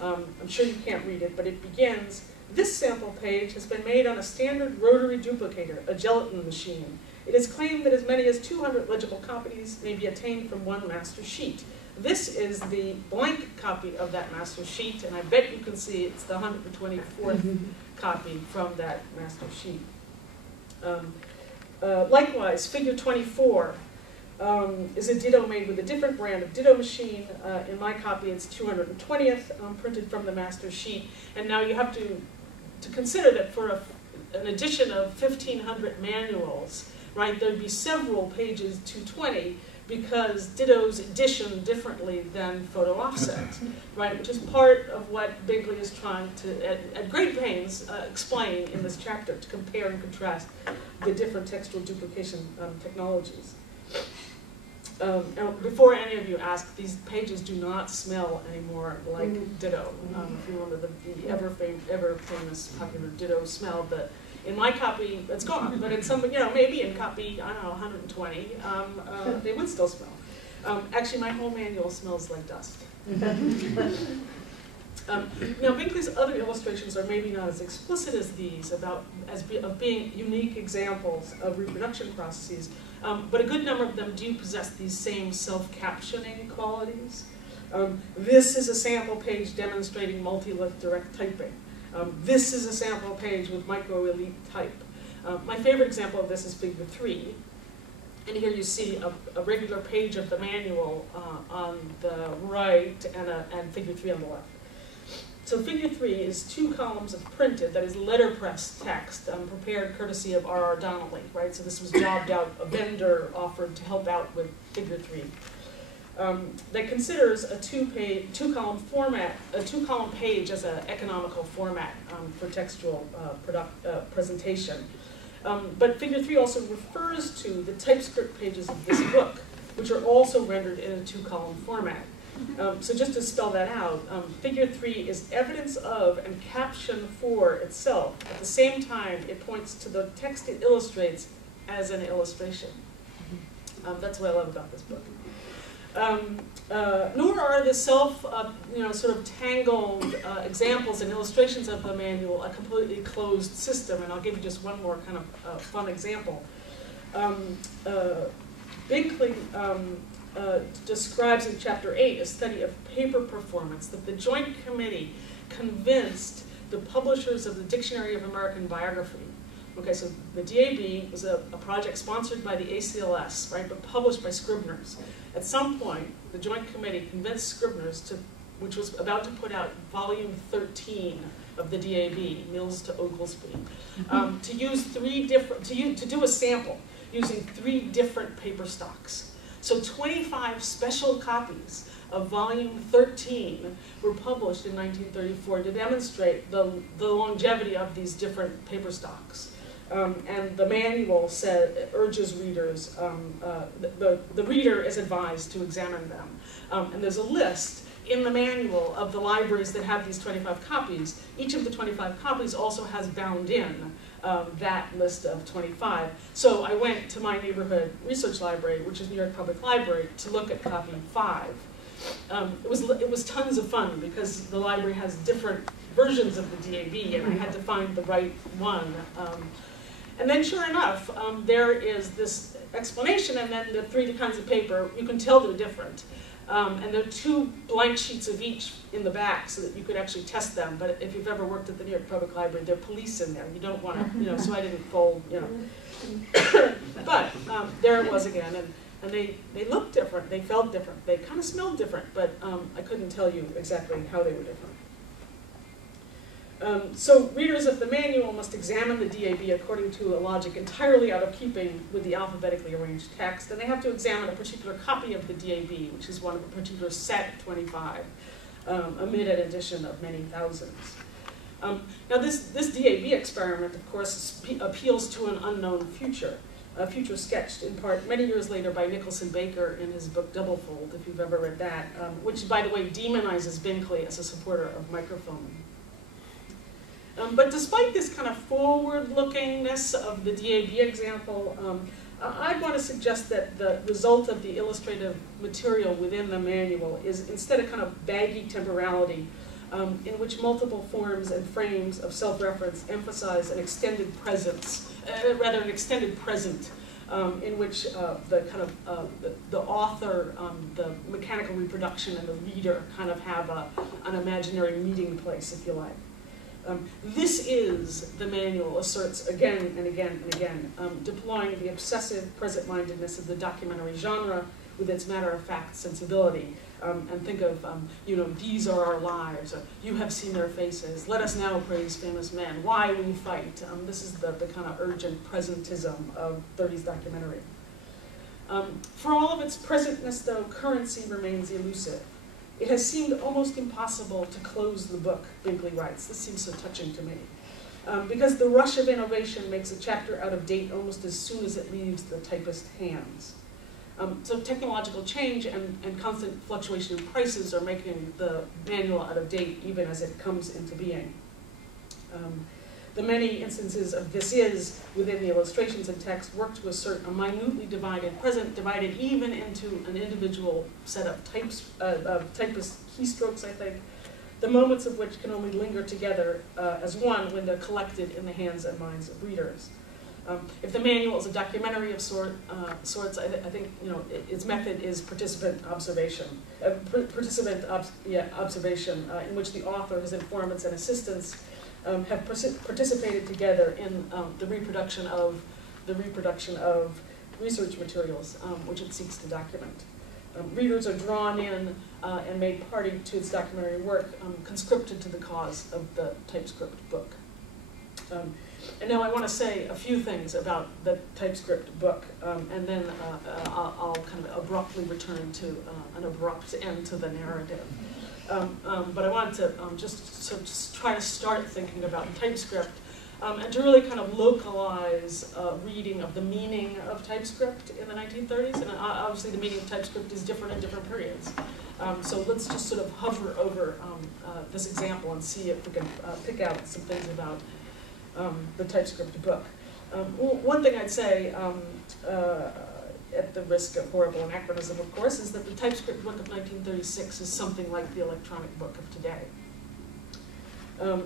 I'm sure you can't read it, but it begins, "This sample page has been made on a standard rotary duplicator, a gelatin machine. It is claimed that as many as 200 legible copies may be attained from one master sheet. This is the blank copy of that master sheet, and I bet you can see it's the 124th copy from that master sheet." Likewise, figure 24 is a ditto made with a different brand of ditto machine. In my copy, it's 220th, printed from the master sheet. And now you have to consider that for an edition of 1,500 manuals, right, there'd be several pages 220, because dittos edition differently than photo offset, right, which is part of what Binkley is trying to, at great pains, explain in this chapter, to compare and contrast the different textual duplication technologies. And before any of you ask, these pages do not smell anymore like ditto. If you remember the ever famous popular ditto smell, but in my copy, it's gone. But in some, maybe in copy, I don't know, 120, they would still smell. Actually, my whole manual smells like dust. Now, Binkley's other illustrations are maybe not as explicit as these of being unique examples of reproduction processes, but a good number of them do possess these same self-captioning qualities. This is a sample page demonstrating multi-lift direct typing. This is a sample page with micro-elite type. My favorite example of this is figure 3. And here you see a regular page of the manual on the right and figure 3 on the left. So figure 3 is 2 columns of printed, that is letterpress text, prepared courtesy of R.R. Donnelly, right? So this was jobbed out, a vendor offered to help out with figure 3. That considers a two-column format, a 2-column page as an economical format for textual presentation. But figure 3 also refers to the Typescript pages of this book, which are also rendered in a 2-column format. So just to spell that out, figure 3 is evidence of and caption for itself. At the same time, it points to the text it illustrates as an illustration. That's what I love about this book. Nor are the sort of tangled examples and illustrations of the manual a completely closed system. And I'll give you just one more kind of fun example. Binkley describes in Chapter 8 a study of paper performance that the Joint Committee convinced the publishers of the Dictionary of American Biography. Okay, so the DAB was a project sponsored by the ACLS, right, but published by Scribner's. At some point, the Joint Committee convinced Scribner's, which was about to put out volume 13 of the DAB, Mills to Oglesby, to use to do a sample using 3 different paper stocks. So 25 special copies of volume 13 were published in 1934 to demonstrate the longevity of these different paper stocks. And the manual urges readers, the reader is advised to examine them. And there's a list in the manual of the libraries that have these 25 copies. Each of the 25 copies also has bound in that list of 25. So I went to my neighborhood research library, which is New York Public Library, to look at copy 5. It was tons of fun because the library has different versions of the DAB, and I had to find the right one. And then sure enough, there is this explanation, and then the 3 kinds of paper, you can tell they're different. And there are 2 blank sheets of each in the back so that you could actually test them. But if you've ever worked at the New York Public Library, there are police in there. You don't want to, so I didn't fold, But there it was again, and they looked different, they felt different, they kind of smelled different, but I couldn't tell you exactly how they were different. So readers of the manual must examine the DAB according to a logic entirely out of keeping with the alphabetically arranged text, and they have to examine a particular copy of the DAB, which is one of a particular set of 25, amid an edition of many thousands. Now this DAB experiment, of course, appeals to an unknown future, a future sketched in part many years later by Nicholson Baker in his book Doublefold, if you've ever read that, which, by the way, demonizes Binkley as a supporter of microfilming. But despite this kind of forward-lookingness of the DAB example, I want to suggest that the result of the illustrative material within the manual is instead a kind of baggy temporality, in which multiple forms and frames of self-reference emphasize an extended presence, rather an extended present, in which the author, the mechanical reproduction, and the reader kind of have an imaginary meeting place, if you like. This is, the manual asserts again and again and again, deploying the obsessive present-mindedness of the documentary genre with its matter-of-fact sensibility. And think of, these are our lives, or, you have seen their faces, let us now praise famous men, why we fight. This is the kind of urgent presentism of 30s documentary. For all of its presentness, though, currency remains elusive. It has seemed almost impossible to close the book, Binkley writes. This seems so touching to me. Because the rush of innovation makes a chapter out of date almost as soon as it leaves the typist's hands. So technological change and constant fluctuation in prices are making the manual out of date even as it comes into being. The many instances of this is, within the illustrations and text, work to assert a minutely divided present, divided even into an individual set of typist keystrokes, I think, the moments of which can only linger together as one when they're collected in the hands and minds of readers. If the manual is a documentary of sorts, I think its method is participant observation. Observation, in which the author, his informants, and assistants have participated together in the reproduction of research materials, which it seeks to document. Readers are drawn in and made party to its documentary work, conscripted to the cause of the Typescript book. And now I want to say a few things about the Typescript book, and then I'll kind of abruptly return to an abrupt end to the narrative. But I wanted to just try to start thinking about Typescript, and to really kind of localize reading of the meaning of Typescript in the 1930s. And obviously the meaning of Typescript is different in different periods. So let's just sort of hover over this example and see if we can pick out some things about the Typescript book. One thing I'd say, at the risk of horrible anachronism, of course, is that the Typescript book of 1936 is something like the electronic book of today.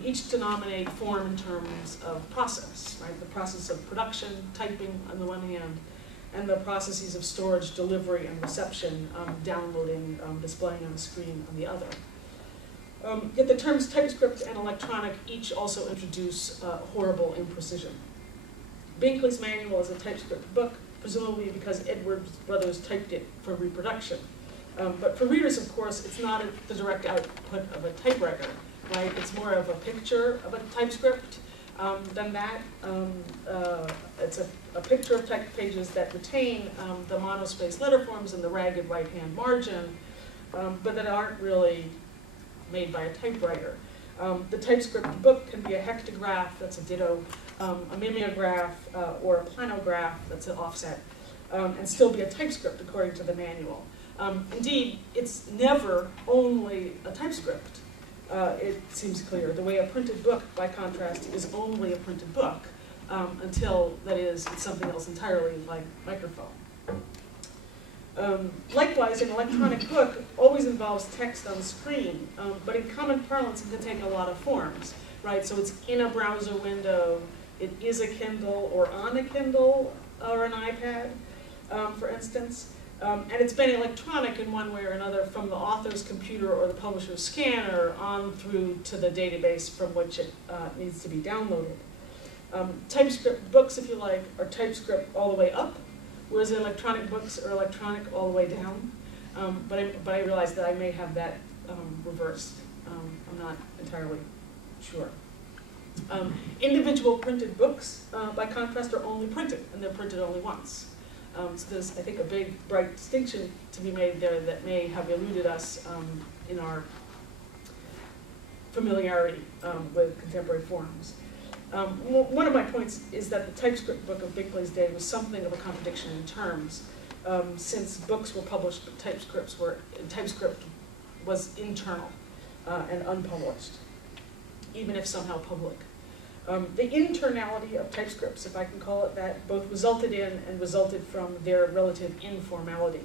Each denominate form in terms of process, right? The process of production, typing on the one hand, and the processes of storage, delivery, and reception, downloading, displaying on the screen on the other. Yet the terms Typescript and electronic each also introduce horrible imprecision. Binkley's manual is a Typescript book, presumably because Edwards Brothers typed it for reproduction. But for readers, of course, it's not the direct output of a typewriter, right? It's more of a picture of a Typescript than that. It's a picture of typed pages that retain the monospaced letter forms and the ragged right-hand margin, but that aren't really made by a typewriter. The Typescript book can be a hectograph, that's a ditto, a mimeograph, or a planograph, that's an offset, and still be a Typescript according to the manual. Indeed, it's never only a Typescript. It seems clear. The way a printed book, by contrast, is only a printed book until, that is, it's something else entirely, like microphone. Likewise, an electronic book always involves text on the screen, but in common parlance, it can take a lot of forms, right? So it's in a browser window, it is a Kindle, or on a Kindle, or an iPad, for instance. And it's been electronic in one way or another from the author's computer or the publisher's scanner on through to the database from which it needs to be downloaded. Typescript books, if you like, are Typescript all the way up, whereas electronic books are electronic all the way down. But I realize that I may have that reversed. I'm not entirely sure. Individual printed books, by contrast, are only printed, and they're printed only once. So there's, I think, a big, bright distinction to be made there that may have eluded us in our familiarity with contemporary forms. One of my points is that the Typescript book of Binkley's day was something of a contradiction in terms, since books were published, but Typescript was internal and unpublished, even if somehow public. The internality of Typescripts, if I can call it that, both resulted in and resulted from their relative informality.